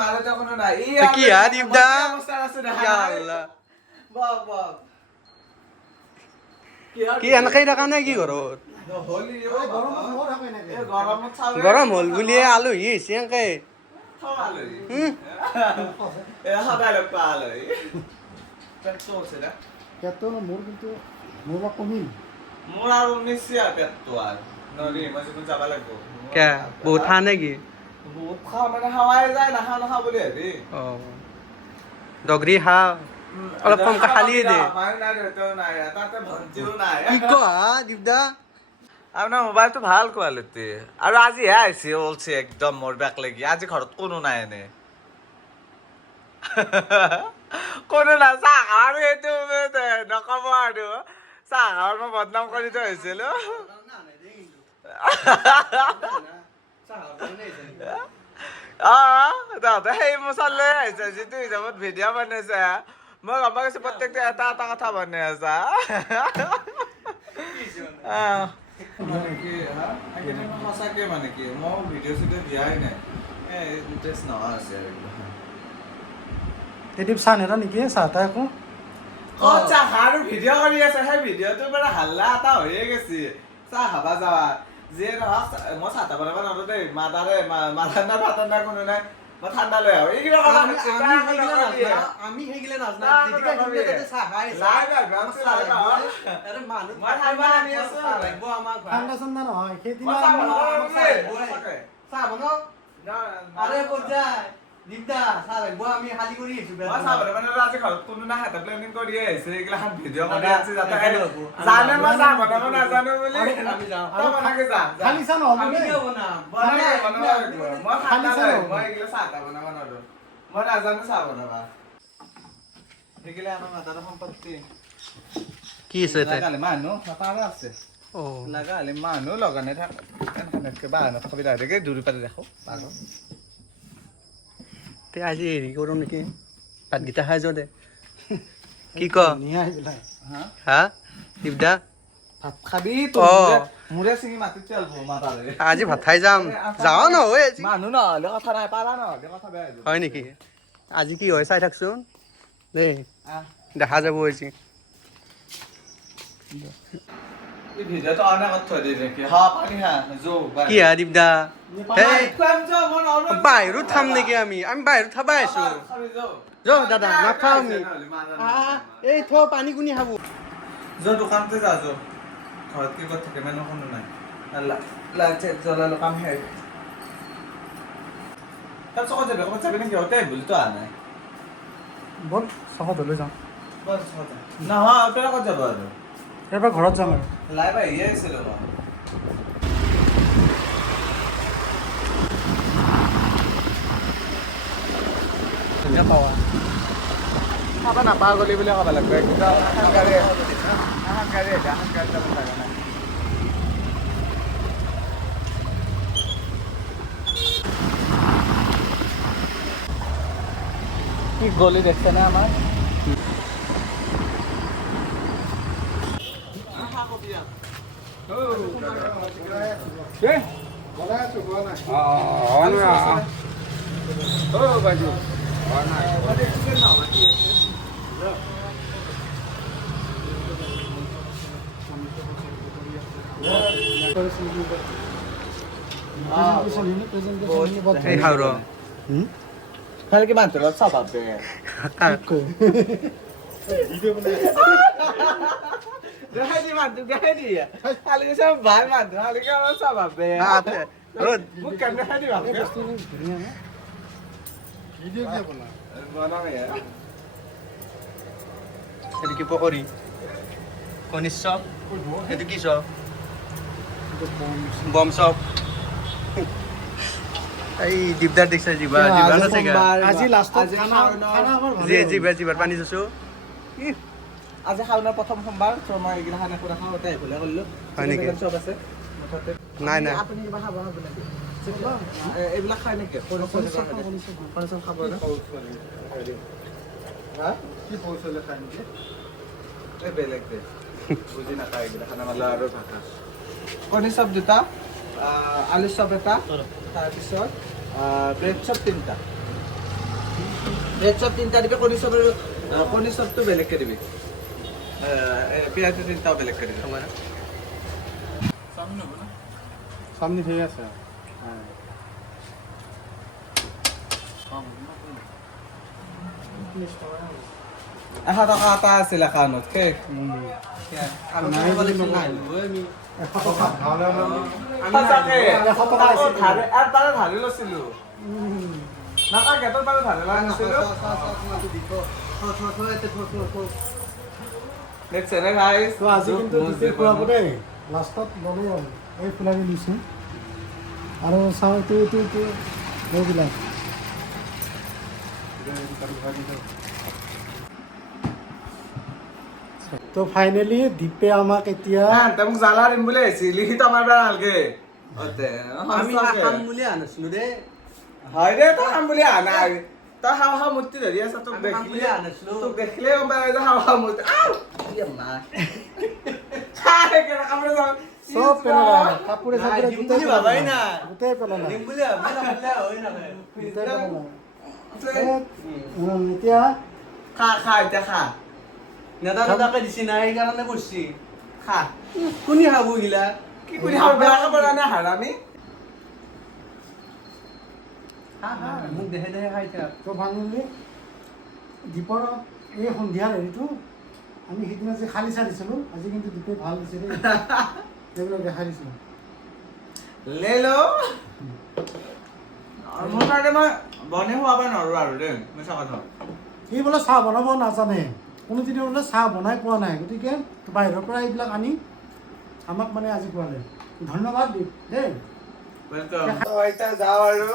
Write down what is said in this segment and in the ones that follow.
মারে তখন না কি আর ইবদা ইয়া আল্লাহ বাহ বাহ কি এনেকৈ থকা নাই কি ঘৰত হলি গৰমত চাউল গৰম হ'ল বুলিয়ে আলহী আহিছে এনেকৈ আলহী সদায় লগ পোৱা আলহী পেটটো আছে না পেটটো মোৰ কিন্তু মোৰ বা কমিল মোৰ আৰু নিশ্চয় পেটটো আৰু নৰি মই যেন যাব লাগিব কে বহুত খা নেকি বহুত খাওঁ মানে হাৱাই যায় নাখাওঁ বুলি হেৰি দগৰি খা অলপ কমকৈ খালিয়ে দে মায়ে নাই দেউতাও নাই তাতে ভণ্টিও নাই কি কোৱা দিবদা আপোনাৰ মোবাইলটো ভাল কোৱালিটি আৰু আজিহে আহিছে ওলছে একদম মোৰ বেক লাগি আজি ঘৰত কোনো নাই এনে কোনো নাই চাহ আৰু এইটো নক'ব আৰু চাহ আৰু মই বদনাম কৰি থৈ আহিছিলোঁ তহঁতে সেই মচল লৈ আহিছে যিটো হিচাপত ভিডিঅ' বনাইছে মই গম পাইছোঁ প্ৰত্যেকটো এটা এটা কথা বনাই আছা মানে কি এইকেইদিন সঁচাকে মানে কি মই ভিডিঅ' চিডিঅ' দিয়াই নাই ইণ্টাৰেষ্ট নোহোৱা আছে আৰু এদিন চাহ নেৰা নেকি চাহ তাহ একো চাহ আৰু ভিডিঅ' কৰি আছে সেই ভিডিঅ'টোৰ পৰা হাল্লা এটা হৈয়ে গৈছে চাহ খাবা যাৱা যিয়ে নহওক মই চাহ তাহ বনাব নোৱাৰো দেই মাদাৰে মাদাৰ ভাতাৰ কোনো নাই মই ঠাণ্ডা লৈ আহোঁ এইকিটা কথা আমি সেইগিলা ঠাণ্ডা চাণ্ডা নহয় সেইদিনা চাহ বনাও আৰে ক'ত যায় দিগদা চাহ লাগব আমি খালি কৰি আহিছো আজি ঘৰত কোনো নাই হাতে প্লেনিং কৰিয়ে আহিছে এইগিলা ভিডিঅ' কৰি আছে যাতে জানে মই চাহ বনাব নাজানো বুলি তই বনাকে যা খালি চাহ নহ'ব আমি দেই কিয় বনাম মই ঠাণ্ডা লৈ মই এইগিলা চাহ তাহ বনাব নোৱাৰো মই নাজানো চাহ বনাবা সেইগিলা আমাৰ মাতাৰ সম্পত্তি কি আছে লাগালে মানুহ পাৰা আছে লাগালে মানুহ লগানে থাক এনেকৈ বাহানত সুবিধা হৈ থাকে দূৰ পাতি ৰাখোঁ মানুহ তে আজি হেৰি কৰোঁ নেকি ভাতকেইটা খাই যাওঁ দে কি ক নিয়া সেইবিলাক হা দিবদা ভাত খাবি মোৰে চিঙি মাটিত পেলাব মাতাৰে আজি ভাত খাই যাম যাওঁ নহয় আজি মানুহ নহ'লে কথা নাই পাৰা নহ'লে কথা বেয়া হৈ হয় নেকি আজি কি হয় চাই থাকচোন দেই দেখা যাব আজি এই ভিডিঅ'টো অন কৰি থৈ দি নেকি হা পানী হা যৌ কি হা দিবদা বাহিৰত থাম নেকি আমি বাহিৰত খাব আহিছো যৌ দাদা নাখাওঁ আমি এই থ পানী কুনি খাব যৌ দোকানতে যা যৌ ঘৰত কি কৰি থাকে মানুহ কোনো নাই লাইট চাইট জ্বলালো কাম শেষ তাৰ চকত যাবি ক'ৰবাত যাবি নেকি সিহঁতে বুলিতো অহা নাই ব'ল চকত লৈ যাওঁ নহয় তই ক'ত যাব আৰু এবাৰ ঘৰত যাম আৰু লাইভ আহিয়ে আহিছিলোঁ মই পাৱা খাব নাপাওঁ গলি বুলি ক'ব লাগিব একদম আহাংকাৰী আহাংকাৰী যাব লাগে নাই কি গলি দেখছে না আমাৰ এই খাওঁ ৰ ভালকে মানুহটোৰ লগত স্বভাৱ বেয়া দেখাই দি মানুহটোক দেখাই দি খালি কৈছে ভাল মানুহ খালি আমাৰ স্বভাৱ বেয়া মোক কেনে দেখাই দি ভালকে ভিডিঅ' কিয় বনা বনামে এইটো কি পকৰি কণী চপ এইটো কি চপ বম চপ এই দিবদাৰ দেখিছা জিবা আছে আজি লাষ্টত খানা আমাৰ জিবাৰ পানী চাইছো আজি শাওনৰ প্ৰথম সোমবাৰ তো মই এইগিলা খানা খুৰা খাওঁতে ভুলে কৰিলোঁ হয় নেকি? চব আছে মুঠতে নাই নাই আপুনি কিবা খাব নেকি এইবিলাক খাই নেকি কণী খাব না হা কি পইচা খাই নেকি এই বেলেগ দে বুজি নাপায় এইগিলা খানা মালা আৰু ভাষা কণী চপ দুটা আলু চপ এটা তাৰপিছত ব্ৰেড চপ তিনিটা ভেজ চপ 3টা দিবি, কণী চপটো বেলেগকে দিবি। পিঁয়াজটো 3টাও বেলেগকে দিবি। সামনে ঠিক আছে। 1 টকা এটা আছিল একাউণ্টত, কেক। সঁচাকে, তাকো তাৰে ধাৰি লৈছিলো। নাকা গেটৰ পৰা ধাৰি লোৱা নাছিলো। দেখছে নে guys? তো আজি কিন্তু দিতে খুৱাব দেই। লাষ্টত ল'লো আৰু এই ফুলাবি দিছোঁ আৰু চাওঁ এইটো এইবিলাক তো ফাইনেলি দীপে আমাক এতিয়া তই মোক জ্বালা দিম বুলি আহিছিলি, সি আমাৰ পৰা ভালকে। আমি খাম বুলি আনিছিলো দেই। হয় দে, তই খাম বুলি আহা নাই। তই খাওঁ মূৰ্তি ধৰি আছ, তোক আমি খাম বুলি দেখিলে আনিছিলো। তোক দেখিলে গম পাই যে খাওঁ মূৰ্তি। চব পেলালা কাপোৰে নাই, চাপোৰে দিম গোটেই বুলি ভাবাই পেলালা। নাই। গোটেই পেলালা দিম বুলি ভাবি নাপালে হৈ নাপায়। গোটেই পেলালা। এতিয়া খা এতিয়া খা। নেদাকে দিছি নাই সেইকাৰণে কৰিছি। খা। কোনে খাব গিলা? কি কৰি খাব, বেয়াকে পৰা নাই হাৰামি। মোক দেহে দেহে খাই থাক। তো ফাইনেলি দীপৰ এই সন্ধিয়াৰ হেৰিটো আমি সিদিনা যে খালি চাৰিছিলোঁ, আজি কিন্তু দীপে ভাল দিছে দেই। এইবিলাক দেখাই দিছোঁ। লৈ ল। মোৰ কাৰণে মই বনাই খুৱাব নোৱাৰোঁ আৰু দেই, মিছা কথা। সি বোলে চাহ বনাব নাজানে, কোনোদিনে বোলে চাহ বনাই পোৱা নাই, গতিকে বাহিৰৰ পৰা এইবিলাক আনি আমাক মানে আজি খোৱালে। ধন্যবাদ দীপ দেই। এতিয়া যাওঁ আৰু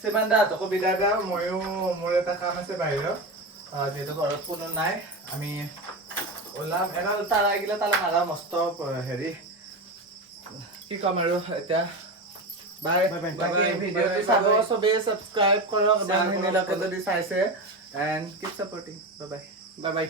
সিমান দাহঁতকো বিদায় দিওঁ। ময়ো মোৰ এটা কাম আছে বাহিৰত, যিহেতু ঘৰত কোনো নাই। আমি ওলাম এডাল তাৰা এইগিলা তালা মাৰা মস্ত হেৰি কি ক'ম আৰু এতিয়া। Bye bye. বাকী ভিডিঅ'টো চাব, চবেই ছাবস্ক্ৰাইব কৰক, ইমানখিনিলৈকে যদি চাইছে। And keep supporting. Bye bye. Bye bye.